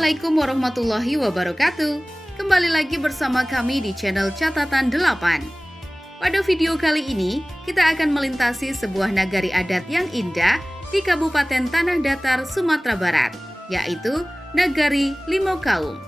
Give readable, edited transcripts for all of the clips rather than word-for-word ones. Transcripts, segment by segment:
Assalamualaikum warahmatullahi wabarakatuh. Kembali lagi bersama kami di channel Catatan 8. Pada video kali ini, kita akan melintasi sebuah nagari adat yang indah di Kabupaten Tanah Datar, Sumatera Barat, yaitu Nagari Limau Kaum.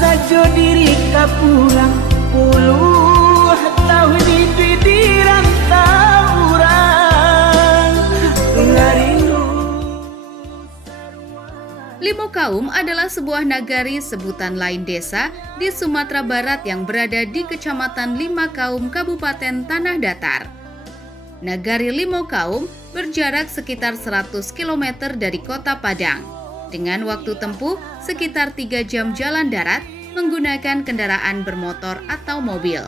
Sajo diri kapulang puluh tahun di rantau urang ngarindu. Limau Kaum adalah sebuah nagari sebutan lain desa di Sumatera Barat yang berada di Kecamatan Lima Kaum, Kabupaten Tanah Datar. Nagari Limau Kaum berjarak sekitar 100 km dari Kota Padang, dengan waktu tempuh sekitar 3 jam jalan darat menggunakan kendaraan bermotor atau mobil.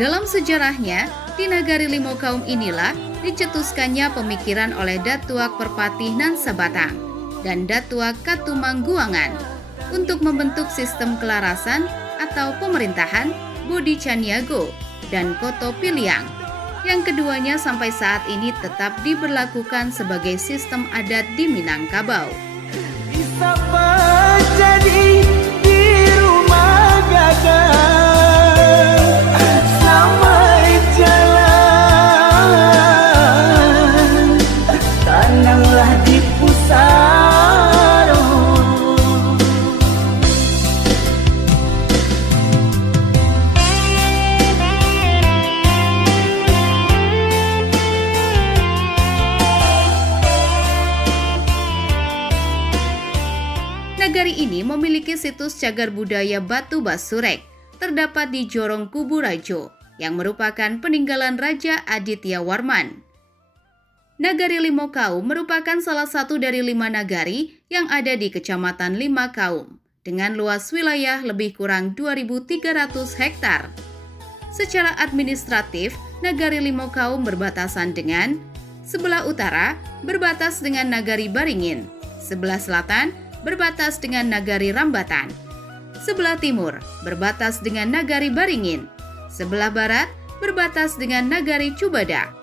Dalam sejarahnya, di Nagari Limau Kaum inilah dicetuskannya pemikiran oleh Datuak Perpatih Nan Sabatang dan Datuak Katumangguangan untuk membentuk sistem kelarasan atau pemerintahan Bodi Caniago dan Koto Piliang, yang keduanya sampai saat ini tetap diberlakukan sebagai sistem adat di Minangkabau. Bisa jadi di rumah gagal. Nagari ini memiliki situs cagar budaya Batu Basurek, terdapat di Jorong Kubu Rajo, yang merupakan peninggalan Raja Aditya Warman. Nagari Limau Kaum merupakan salah satu dari 5 nagari yang ada di Kecamatan Lima Kaum, dengan luas wilayah lebih kurang 2.300 hektar. Secara administratif, Nagari Limau Kaum berbatasan dengan sebelah utara berbatas dengan Nagari Baringin, sebelah selatan berbatas dengan Nagari Rambatan, sebelah timur berbatas dengan Nagari Baringin, sebelah barat berbatas dengan Nagari Cubada.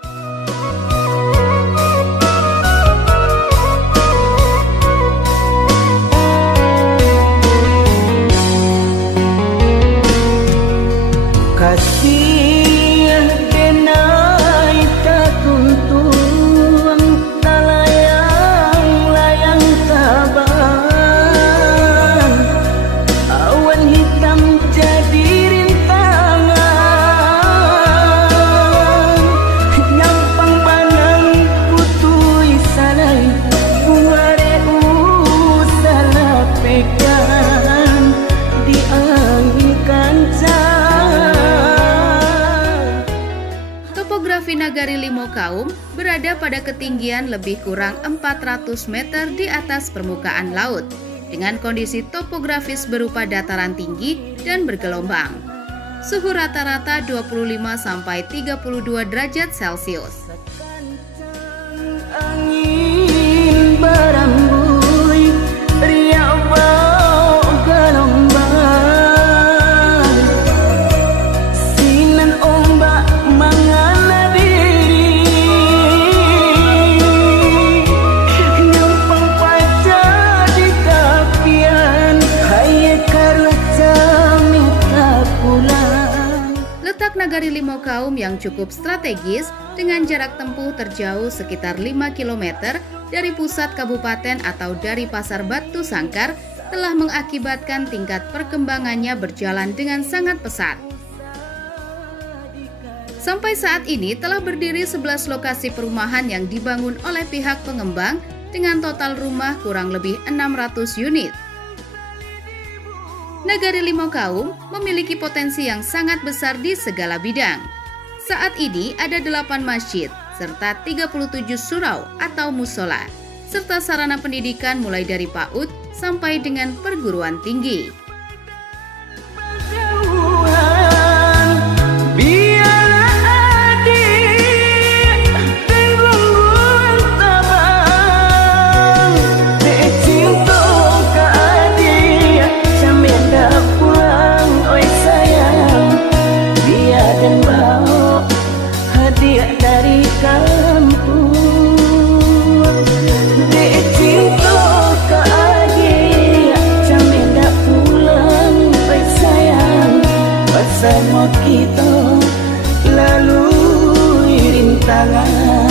Nagari Limau Kaum berada pada ketinggian lebih kurang 400 meter di atas permukaan laut, dengan kondisi topografis berupa dataran tinggi dan bergelombang. Suhu rata-rata 25–32 derajat Celcius. Angin berambui, riak bau gelombang, sinan ombak mengala Nagari Limau Kaum yang cukup strategis dengan jarak tempuh terjauh sekitar 5 km dari pusat kabupaten atau dari Pasar Batu Sangkar telah mengakibatkan tingkat perkembangannya berjalan dengan sangat pesat. Sampai saat ini telah berdiri 11 lokasi perumahan yang dibangun oleh pihak pengembang dengan total rumah kurang lebih 600 unit. Nagari Limau Kaum memiliki potensi yang sangat besar di segala bidang. Saat ini ada 8 masjid, serta 37 surau atau musola, serta sarana pendidikan mulai dari PAUD sampai dengan perguruan tinggi. Dari kampung Dek cinta ke adik Jamil dah pulang Baik sayang Bersama kita Lalui rintangan.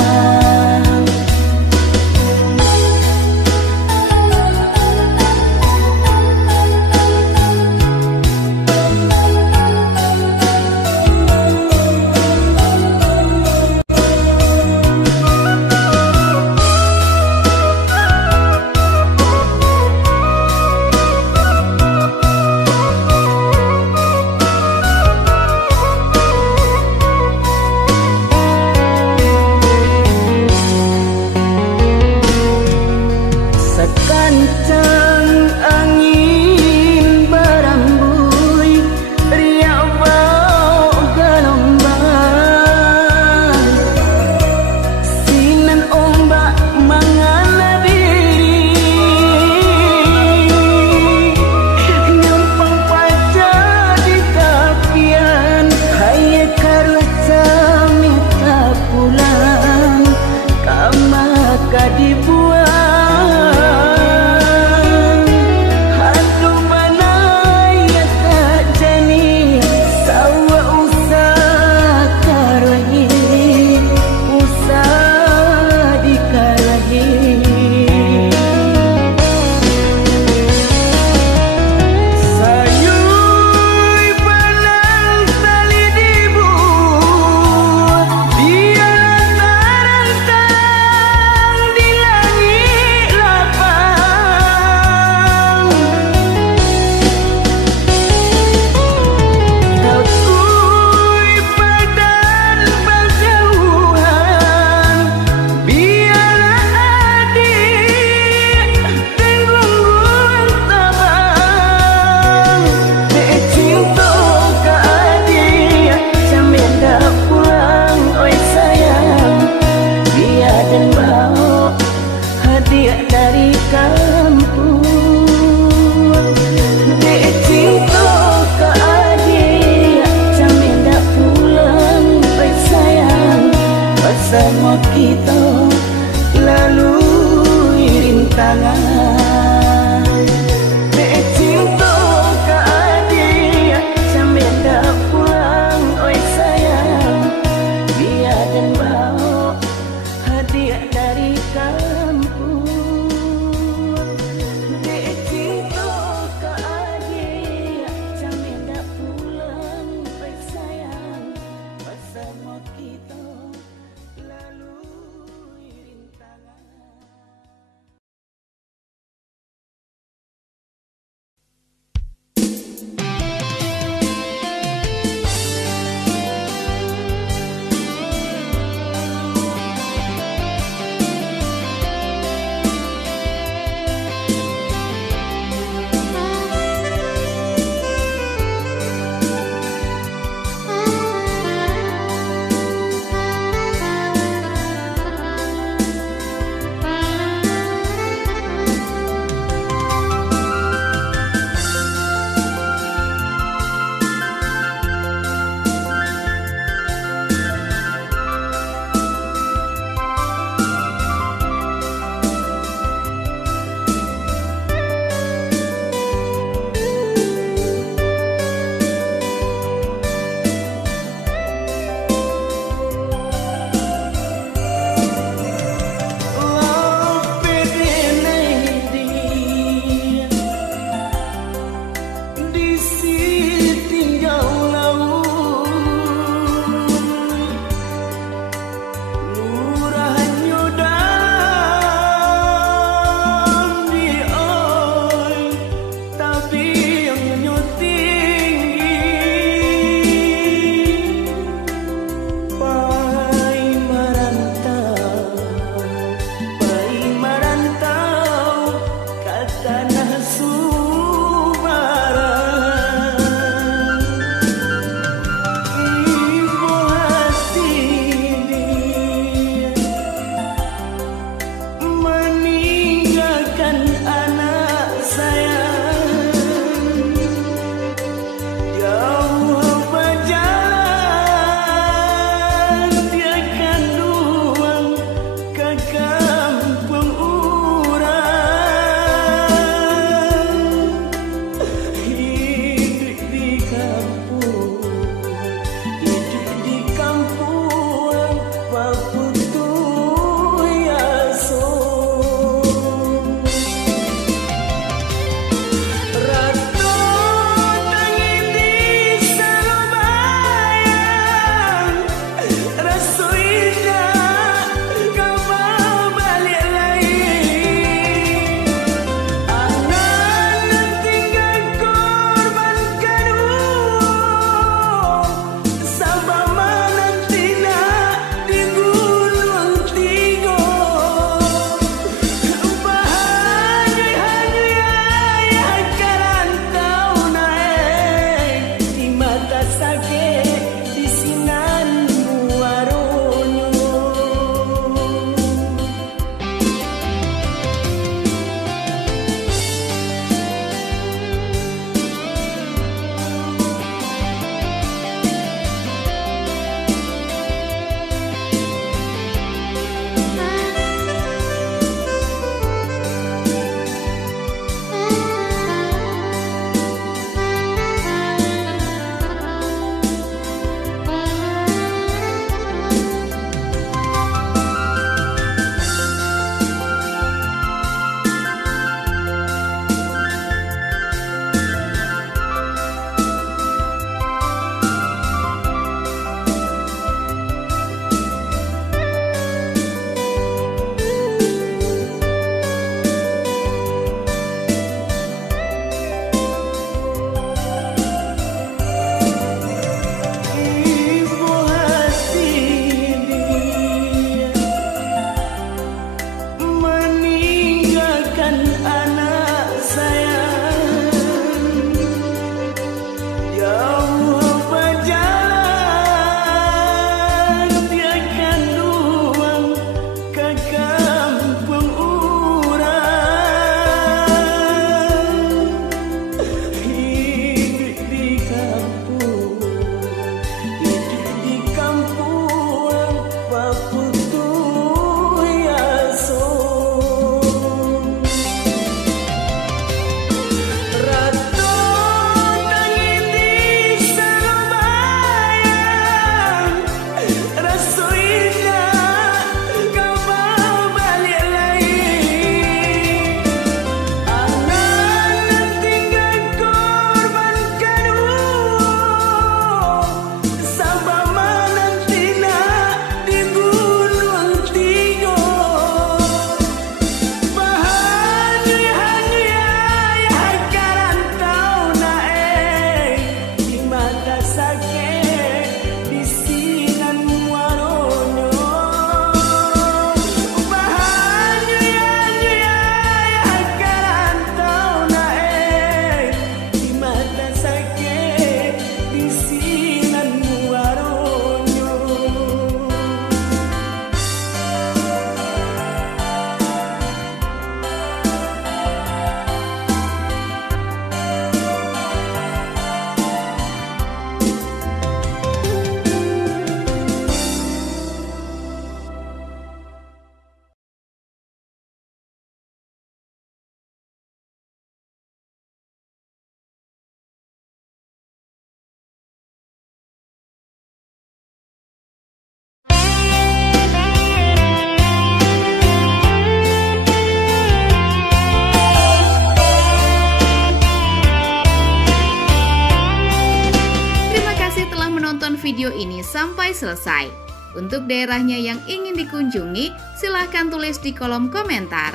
menonton video ini sampai selesai. Untuk daerahnya yang ingin dikunjungi, silahkan tulis di kolom komentar.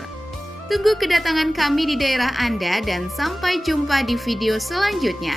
Tunggu kedatangan kami di daerah Anda dan sampai jumpa di video selanjutnya.